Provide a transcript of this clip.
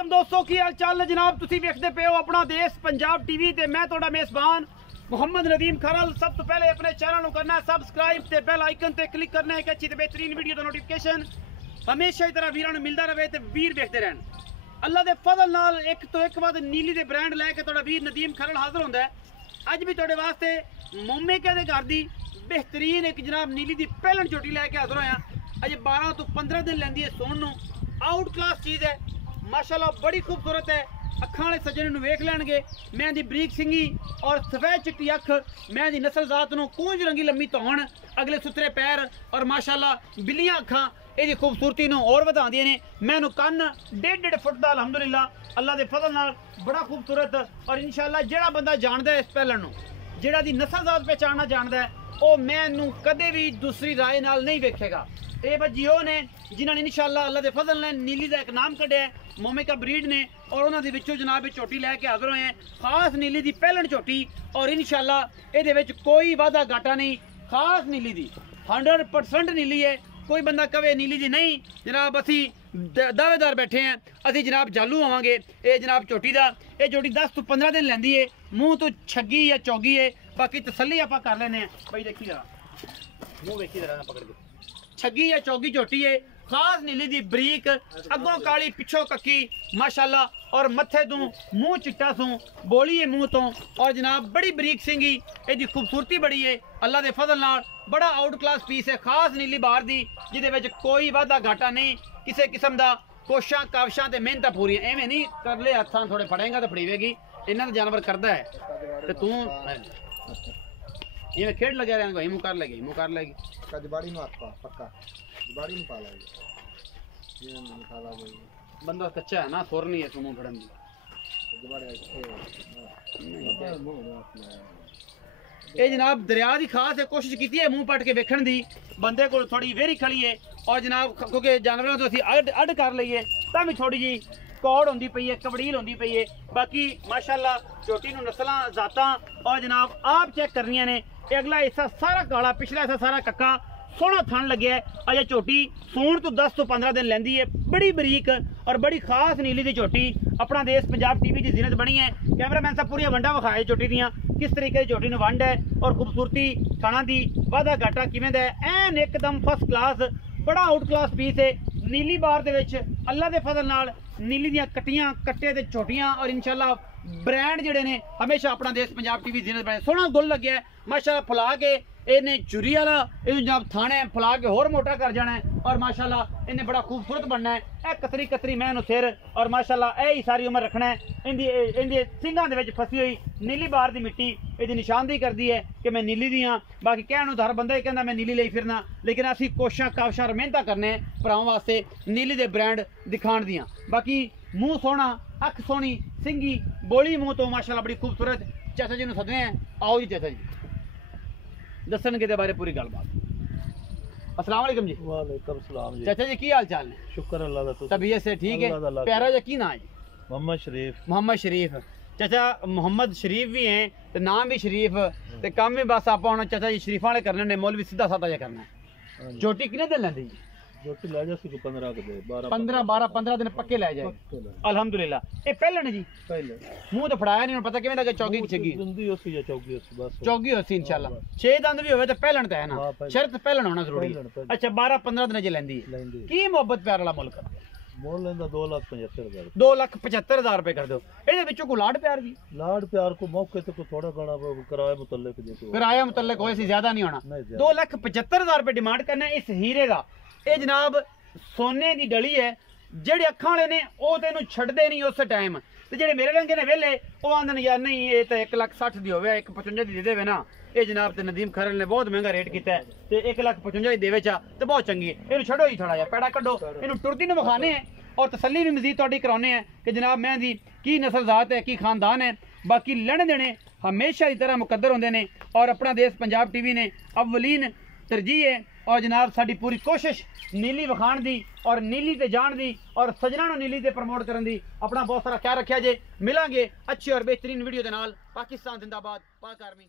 वालेकुम दोस्तों की हाल चाल है जनाब। तुसी वेखदे पे हो अपना देश पंजाब टीवी ते मैं तुहाडा मेज़बान मोहम्मद नदीम खरल। सब तो पहले अपने चैनल को करना है सबसक्राइब ते बेल आइकन ते क्लिक करना है कि अच्छी ते बेहतरीन वीडियो दा नोटिफिकेशन हमेशा ही तरह वीरां नूं मिलदा रहे ते वीर देखते रहन। अल्लाह दे फजल नाल एक तो एक बाद नीली दे ब्रांड लैके तुहाडा वीर नदीम खरल हाजिर होंदा है। अज भी तुहाडे वास्ते मोमेके दे घर दी बेहतरीन एक जनाब नीली दी पहलन चोटी लैके हाजिर होया। अज 12 तो 15 दिन लैंदी है सोन नूं। आउट क्लास चीज़ है माशाल्लाह, बड़ी खूबसूरत है। अखां वाले सज्जन नूं वेख लैणगे। मैं दी बरीक सिंगी और सफेद चिट्टी अख, मैं दी नस्ल जात नूं कूंज रंगी लम्मी धौण, अगले सुथरे पैर और माशाल्लाह बिल्लियां अखां इहदी खूबसूरती नूं और वधांदियां ने। मैनू कन्न 1.5 फुट दा अल्हम्दुलिल्लाह अल्लाह दे फजल नाल बड़ा खूबसूरत। और इंशाल्लाह जेड़ा बंदा जानदा है इस पहलण नूं, जेड़ा दी नस्ल जात पहचानना जानदा है, ਉਹ मैनू कदे भी दूसरी राय नाल नहीं वेखेगा। ये बजी वो ने जिन्होंने इंशाल्लाह अल्लाह के फजल ने नीली का एक नाम कढ़िया मोमेका ब्रीड ने, और उन्होंने विचों जनाब झोटी लैके हाजिर होए हैं। खास नीली की पहलन झोटी और इंशाल्लाह ये कोई वादा घाटा नहीं। खास नीली की 100% नीली है। कोई बंदा कवे नीली जी नहीं जनाब असी दावेदार बैठे हैं, असी जनाब जालू आवांगे। ये जनाब झोटी का ये झोटी 10 तो 15 दिन लैंदी है। मूँह तो छगी या चौगी है, बाकी तसली आप कर लेने भाई। देखी जरा मुँह वेखी जरा पकड़ के, छगी या चौगी झोटी है। खास नीली दी बरीक, अगों काली पिछों कक्की माशाल्लाह, और मत्थे तू मुँह चिट्टा सू बोली है मुँह तो, और जनाब बड़ी बरीक सिंगी। इसकी खूबसूरती बड़ी है अल्लाह के फजल नाल। बड़ा आउट क्लास पीस है। खास नीली बाहर दी जिहदे कोई वादा घाटा नहीं किसी किस्म का। कोशिशां काविशां ते मेहनत पूरियां, एवें नहीं कर ले हत्थां थोड़े फड़ेगा तो फड़ीवेगी। इन्हां दा जानवर करदा है ते तू ये खेड लगे रहेगा। हिमू कर लेगी, हिमू कर लेगी। जबाड़ी में पा पक्का जबाड़ी में पाला ये निकाला गई। बंदा कच्चा है ना, सुर नहीं है सुमो फड़न दी। ये जनाब दरिया की खास है। कोशिश की है मुँह पट के वेखण दी, बंदे को थोड़ी वेरी खड़ी है। और जनाब क्योंकि जानवरों तो असीं अड कर लीए तां भी थोड़ी जी कौड़ होंदी पई है, कबड़ील होंदी पई है। बाकी माशाल्लाह झोटी नूं नस्लां जातां और जनाब आप चेक करनियां ने। अगला हिस्सा सारा काला, पिछला हिस्सा सारा कक्का, सोहना थन लग्या है। अजे झोटी सूण तो 10 तो 15 दिन लैंदी है। बड़ी बरीक और बड़ी खास नीली दी झोटी अपना देश पंजाब टीवी की जीनत बनी है। कैमरामैन साहब पूरी वंडा विखाए झोटी दियां, किस तरीके की झोटी नूं वंड है और खूबसूरती खाना दी वाधा घाटा किवें दा है। ऐन एकदम फर्स्ट क्लास, बड़ा आउट क्लास पीस है। नीली बार दे विच अल्लाह के फजल नाल नीली दियां कट्टियां कट्टे ते झोटियां, और इंशाल्लाह ब्रांड जिहड़े ने हमेशा अपना देश पंजाब टीवी जीनत बने। सोहना गुल लग्या है माशाल्लाह। फुला के इन्हें चुरी वाला जनाब थाने फुला के होर मोटा कर जाना है, और माशाल्लाह इन्हें बड़ा खूबसूरत बनना है। ए कतरी कतरी मैं सिर और माशाल्लाह यही सारी उम्र रखना है। इनके सिंघां दे विच फसी हुई नीली बार दी मिट्टी इसकी निशानदेही करती है कि मैं नीली दी हाँ। बाकी कहने तो हर बंदा ही कहता मैं नीली ले फिरना, लेकिन असी कोशिशां काविशां मेहनत करने भरावां वास्ते नीली दे ब्रांड दिखाण दियां। बाकी मूँह सोहना, अख सोहनी, सिंगी बोली मूँह तो माशाल्लाह बड़ी खूबसूरत। चाचा जी नूं सदने हैं, आओ जी चाचा जी दसन के बारे पूरी गलबात। अस्सलाम वालेकुम जी। वालेकुम सलाम जी। चाचा जी की हाल चाल है? शुक्र अल्लाह दा। तबीयत से ठीक है? प्यारा जी की नाम है? मोहम्मद शरीफ। मोहम्मद शरीफ। चाचा मोहम्मद शरीफ भी हैं तो नाम भी शरीफ ते काम भी बस आप चाचा जी शरीफा वाले करने ने, मौलवी सीधा साधा जा करना है। झोटी कितने दिन लेंदी जी? झोटी ले जा 15 के दे 15 दिन पक्के ले जाए अल्हम्दुलिल्लाह। ये पहले ने जी पहले मुंह तो फड़ाया नहीं, पता किवें लगे चौगी छगी दंदी होसी या चौगी होसी बस चौगी होसी इंशाल्लाह। 6 दंद भी होवे तो पहलन ते है ना, शर्त पहलन होना जरूरी है। अच्छा 12-15 दिन जे लेंदी की मोहब्बत प्यार वाला मुल्क मोल लेंदा 2,75,000 2,75,000 रुपए कर दो। ਇਹਦੇ ਵਿੱਚੋਂ को लाड प्यार भी लाड प्यार को मौके तो थोड़ा घना किराया मुतल्लिक देखो किराया मुतल्लिक होए सी ज्यादा नहीं होना। 2,75,000 रुपए डिमांड करना इस हीरे दा। ਇਹ जनाब सोने की डली है। जेडे अखां वाले ने वो तो इहनूं छड्डदे नहीं उस टाइम, ते जेडे मेरे रंगे ने वेले वो आंदे ने यार नहीं ये तो 1,60,000 दी होवे 1,55 दी दे देवे ना। ये जनाब ते नदीम खरल ने बहुत महंगा रेट किया है ते 1,55,000 दी देवे चा ते बहुत चंगी है। इहनूं छड्डो ही थोड़ा जिहा पैड़ा कड्डो, इहनूं टुरदी नूं विखाने हैं और तसल्ली भी मजीद तुहाडी कराउने हैं कि जनाब मैं दी की नस्ल जात है, की खानदान है। बाकी लेने देने हमेशा की तरह मुकद्दर होंदे ने, और अपना देश पंजाब टीवी ने अव्वलीन तरजीह है। और जनाब साडी पूरी कोशिश नीली विखाण दी और नीली ते जान दी और सजना नूं नीली ते प्रमोट करन दी। अपना बहुत सारा ख्याल रखिया जे। मिलांगे अच्छी और बेहतरीन वीडियो दे नाल। पाकिस्तान जिंदाबाद, पाक आर्मी।